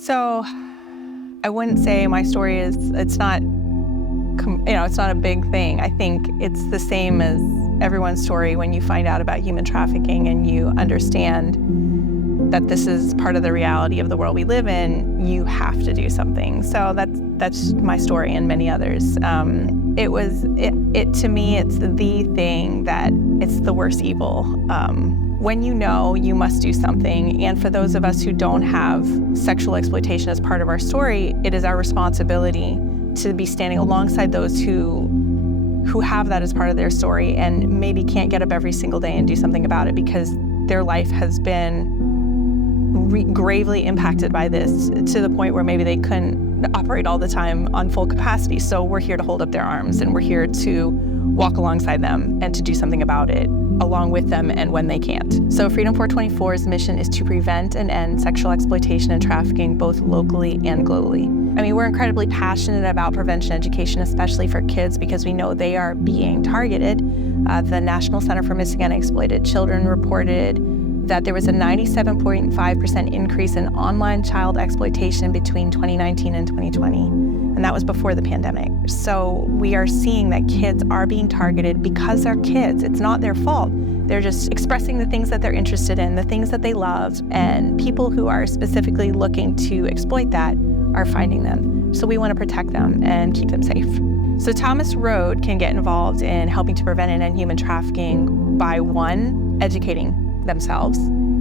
So I wouldn't say my story it's not a big thing. I think it's the same as everyone's story when you find out about human trafficking and you understand that this is part of the reality of the world we live in. You have to do something. So that's my story and many others. To me, it's the thing that it's the worst evil. When you know, you must do something. And for those of us who don't have sexual exploitation as part of our story, it is our responsibility to be standing alongside those who have that as part of their story and maybe can't get up every single day and do something about it because their life has been gravely impacted by this to the point where maybe they couldn't operate all the time on full capacity. So we're here to hold up their arms, and we're here to walk alongside them and to do something about it along with them and when they can't. So Freedom 424's mission is to prevent and end sexual exploitation and trafficking both locally and globally. I mean, we're incredibly passionate about prevention education, especially for kids, because we know they are being targeted. The National Center for Missing and Exploited Children reported that there was a 97.5% increase in online child exploitation between 2019 and 2020. And that was before the pandemic. So we are seeing that kids are being targeted because they're kids. It's not their fault. They're just expressing the things that they're interested in, the things that they love, and people who are specifically looking to exploit that are finding them. So we want to protect them and keep them safe. So Thomas Road can get involved in helping to prevent and end human trafficking by, one, educating themselves.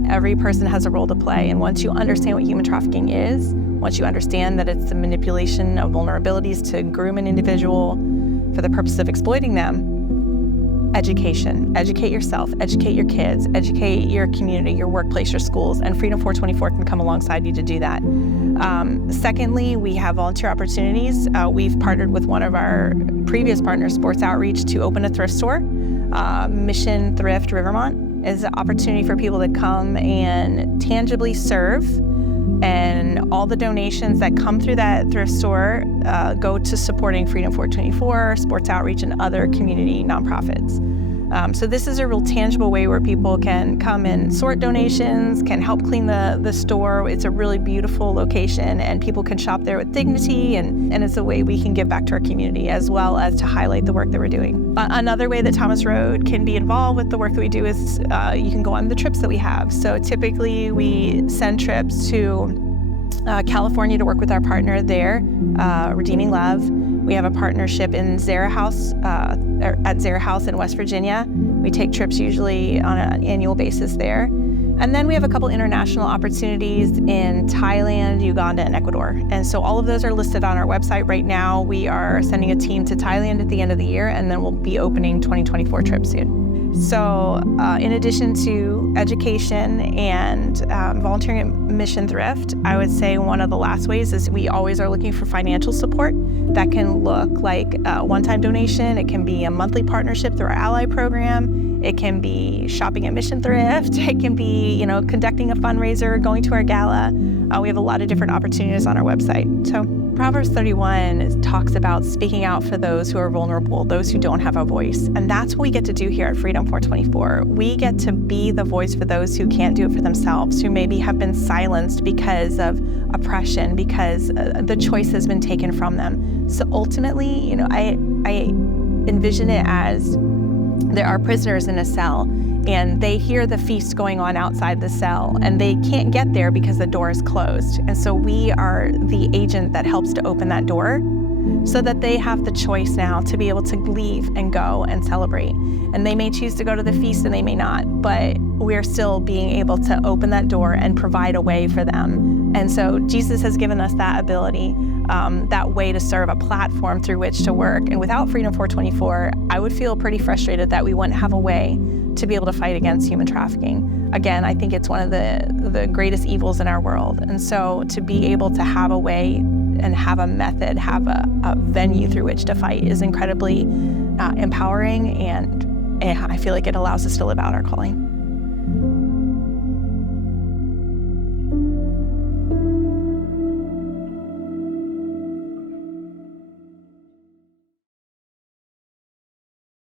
Every person has a role to play, and once you understand what human trafficking is, once you understand that it's the manipulation of vulnerabilities to groom an individual for the purpose of exploiting them, education. Educate yourself, educate your kids, educate your community, your workplace, your schools, and Freedom 424 can come alongside you to do that. Secondly, we have volunteer opportunities. We've partnered with one of our previous partners, Sports Outreach, to open a thrift store. Mission Thrift Rivermont is an opportunity for people to come and tangibly serve, and all the donations that come through that thrift store go to supporting Freedom 424, Sports Outreach, and other community nonprofits. So this is a real tangible way where people can come and sort donations, can help clean the store. It's a really beautiful location, and people can shop there with dignity, and it's a way we can give back to our community as well as to highlight the work that we're doing. Another way that Thomas Road can be involved with the work that we do is you can go on the trips that we have. So typically we send trips to California to work with our partner there, Redeeming Love. We have a partnership in at Zara House in West Virginia. We take trips usually on an annual basis there. And then we have a couple international opportunities in Thailand, Uganda, and Ecuador. And so all of those are listed on our website right now. We are sending a team to Thailand at the end of the year, and then we'll be opening 2024 trips soon. So in addition to education and volunteering at Mission Thrift, I would say one of the last ways is we always are looking for financial support. That can look like a one-time donation. It can be a monthly partnership through our Ally program. It can be shopping at Mission Thrift. It can be, conducting a fundraiser, going to our gala. We have a lot of different opportunities on our website. So Proverbs 31 talks about speaking out for those who are vulnerable, those who don't have a voice. And that's what we get to do here at Freedom 424. We get to be the voice for those who can't do it for themselves, who maybe have been silenced because of oppression, because the choice has been taken from them. So ultimately, I envision it as there are prisoners in a cell, and they hear the feast going on outside the cell, and they can't get there because the door is closed. And so we are the agent that helps to open that door so that they have the choice now to be able to leave and go and celebrate. And they may choose to go to the feast and they may not, but we're still being able to open that door and provide a way for them. And so Jesus has given us that ability, that way to serve, a platform through which to work. And without Freedom 424, I would feel pretty frustrated that we wouldn't have a way to be able to fight against human trafficking. Again, I think it's one of the greatest evils in our world. And so to be able to have a way and have a method, have a venue through which to fight is incredibly empowering, and I feel like it allows us to live out our calling.